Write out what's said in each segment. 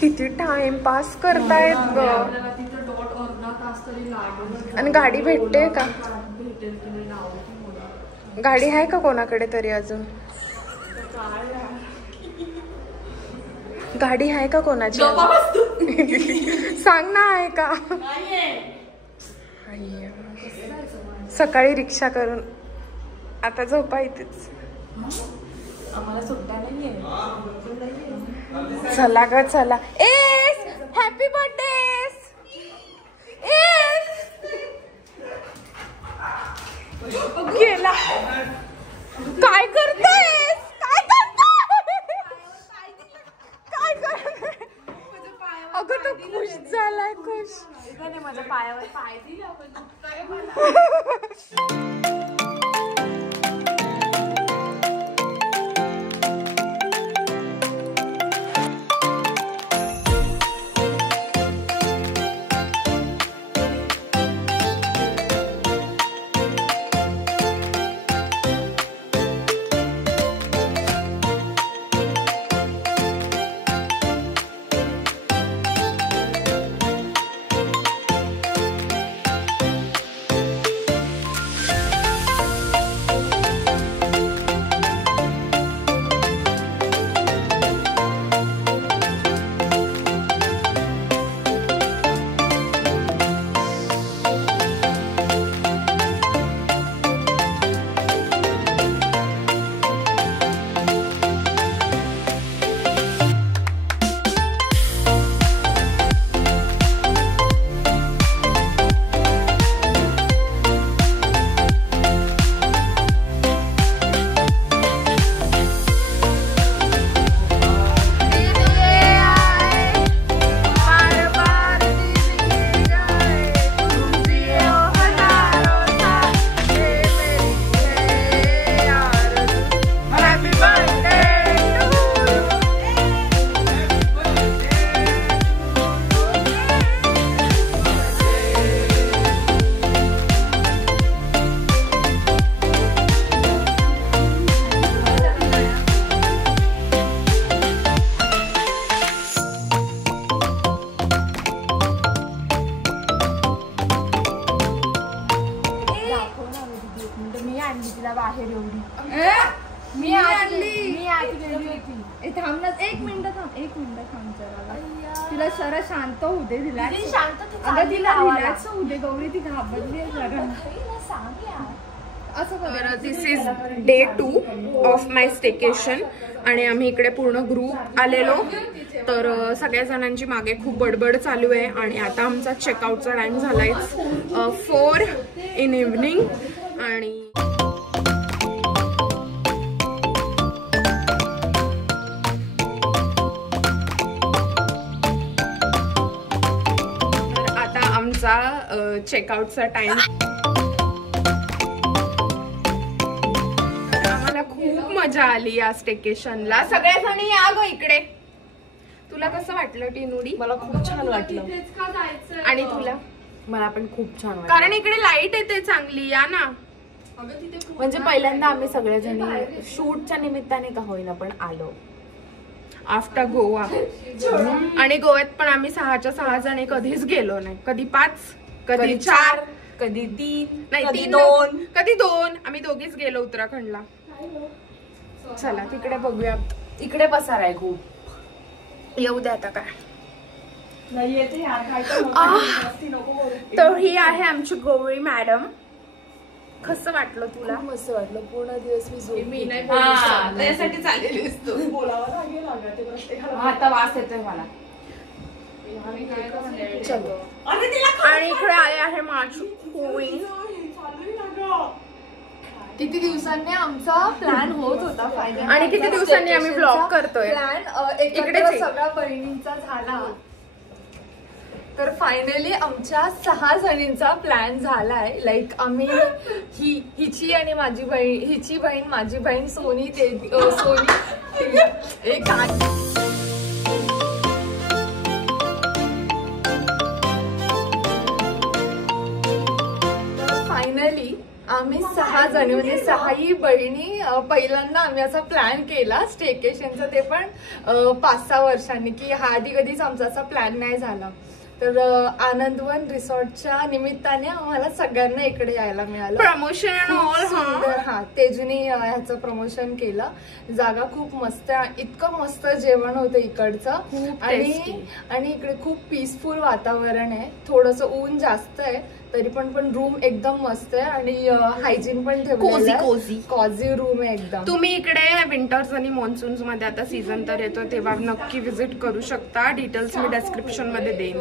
किती time pass करतायत ग. आणि गाडी भेटते का? गाडी आहे का कोणाकडे तरी अजून? गाडी आहे का कोणाची? सांग ना, आहे का? सकाळी रिक्षा करून आता झोपा इथेच. चला ग चला. S happy birthday. गेला. काय करतेस? काय करते? अगं तो खुश झालाय. खुश माझ्या पायावर पाय दिला. बाहेर एवढी मी गेली होती. थांब ना, एक मिनिट थांब जरा. तिला जरा शांत होऊ दे. रिलॅक्स होऊ दे गौरी. ती घाबरली जरा. This is day 2 of my staycation आणि आम्ही इकडे पूर्ण ग्रुप आलेलो. तर सगळ्या जणांची मागे खूप बडबड चालू आहे आणि आता आमचा चेकआउटचा टाइम झालाय 4 in evening. आणि आता आमचा चेकआउटचा टाइम. खूप मजा आली या स्टेकेशनला. सगळ्या जणी या ग इकडे. तुला कसं वाटलं टिनुडी? मला खूप छान वाटलं. आणि तुला? मला पण खूप छान वाटलं. कारण इकडे लाईट येते चांगली. या ना. म्हणजे पहिल्यांदा आम्ही सगळेजणी शूटच्या निमित्ताने का होईना पण आलो. आफ्टर गोवा. आणि गोव्यात पण आम्ही 6च्या 6 जणी कधीच गेलो नाही. कधी 5, कधी 4, कधी 3, नाही कधी 2, कधी 2. आम्ही दोघीच गेलो उत्तराखंडला. चला तिकडे बघूया. इकडे पसार आहे खूप. येऊ द्या आता. काय तर ही आहे आमची गौरी मॅडम. कसं वाटलं तुला? मस्त वाटलं. पूर्ण दिवस मी त्यासाठी चाललेली असतो. आता वास येतोय मला. चलो. आणि इकडे आले आहे माझी क्वीन. किती दिवसांनी आमचा प्लॅन होत होता फायनल. आणि किती दिवसांनी आम्ही ब्लॉग करतोय. प्लॅन इकडे सगळा बहिणींचा झाला. तर फायनली आमच्या 6 जणींचा प्लॅन झालाय. लाईक आम्ही हिची आणि माझी बहीण, हिची बहीण, माझी बहीण सोनी, एक आम्ही 6 जणी म्हणजे 6ही बहिणी पहिल्यांदा आम्ही असा प्लॅन केला स्टेकेशनचा, ते पण 5-6 वर्षांनी, की हा आधी कधीच आमचा असा प्लॅन नाही झाला. तर आनंदवन रिसॉर्टच्या निमित्ताने आम्हाला सगळ्यांना इकडे यायला मिळालं. प्रमोशन सुंदर. हा, तेजूनी ह्याचं प्रमोशन केलं. जागा खूप मस्त आहे, इतकं मस्त जेवण होतं इकडचं आणि इकडे खूप पीसफुल वातावरण आहे. थोडंसं ऊन जास्त आहे तरी पण रूम एकदम मस्त आहे आणि हायजीन पण ठेवलेलं आहे. कॉझी रूम आहे एकदम. तुम्ही इकडे विंटर्स आणि मॉन्सून्स मध्ये, आता सीझन तर येतो तेव्हा नक्की विजिट करू शकता. डिटेल्स मी डिस्क्रिप्शन मध्ये देईन.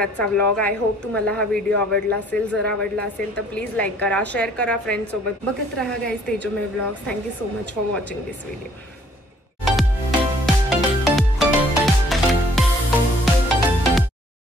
आजचा व्लॉग. आय होप तुम्हाला हा व्हिडिओ आवडला असेल. जर आवडला असेल तर प्लीज लाईक करा, शेअर करा फ्रेंड्स सोबत. बघत राहा गाईज तेजोमय vlogs. Thank you so much for watching this video.